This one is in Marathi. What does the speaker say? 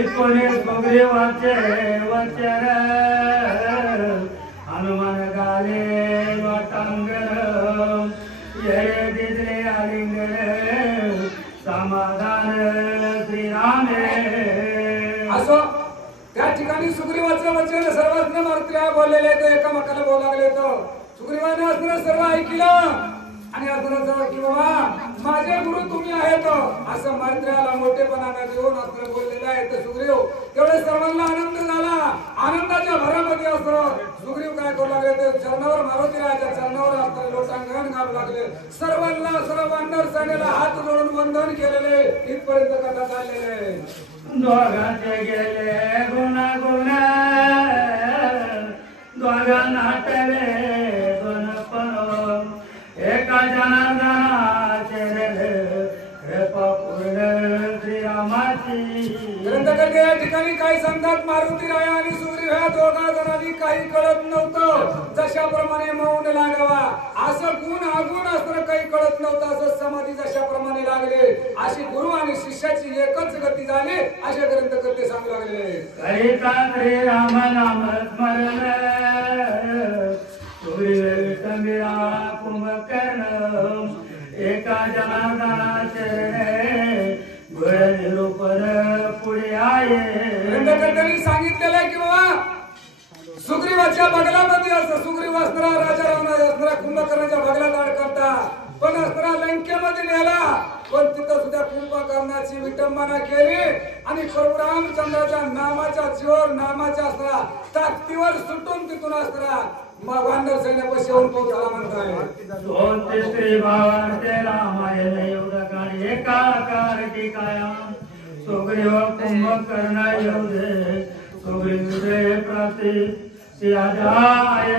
ऐकोने सुग्रीवाचे वचन हनुमान गाले वाटांगर येळे दिसले आलिंगर समाधान श्रीरामे असो त्या ठिकाणी सुग्रीवाचं वचन सर्वज्ञ मारुतीला बोललेले ते एकामेकाला बोलू लागले तो सुग्रीवाने असं सर्व ऐकलं आणि असं की बाबा माझे गुरु तुम्ही आहेत असं मारुतीला मोठेपणाने देऊन असं बोललेले आहे तर सुग्रीव तेवढे सर्वांना आनंद झाला आनंदाच्या भरामध्ये असं सुग्रीव काय करू लागले ते चरणावर मारुतीराजाच्या चरणावर असं लोटांगण घालू लागले सर्वांना सर्व वानर सेनेला हात जोडून वंदन केलेले इथपर्यंत कथा चाललेले दोघांचे गेले गुणा गुण दोघा नाटले दोन पण एका जनार्दनाचे कृपा पूर्ण श्रीरामाची ग्रंथकर्ते या ठिकाणी काही सांगतात मारुतीराय आणि सुग्रीव ह्या दोघा जणांनी काही कळत नव्हतं जशाप्रमाणे मौन लागावा असं गुण अगुण असणं काही कळत नव्हतं असं समाधी जशाप्रमाणे लागले अशी गुरु आणि शिष्याची एकच गती झाली असे ग्रंथकर्ते सांगू लागले करिता श्रीराम नाम स्मरण सुग्रीव विटंबिरा कुंभकर्ण एका जनार्दनाचे गुण निरूपण पुढे आहे ग्रंथकर्त्यांनी सांगितलेलं की बाबा सुग्रीवाच्या बगलामध्ये असं सुग्रीव असणारा राजा रावणाचा असणारा कुंभकर्णाच्या बगलात अडकवता पण असणारा लंकेमध्ये नेला पण तिथं सुद्धा कुंभकर्णाची विटंबना केली आणि प्रभू रामचंद्राच्या नामाच्या जोर नामाच्या असणारा ताकदीवर सुटून तिथून असणारा मग वानर सैन्यापाशी येऊन पोहोचला म्हणताय दोन तिसरी भावांचे रामायण युद्ध एकाकार टिकाया सुग्रीव कुंभकर्ण योधे सुग्रीव प्रति सिया जाय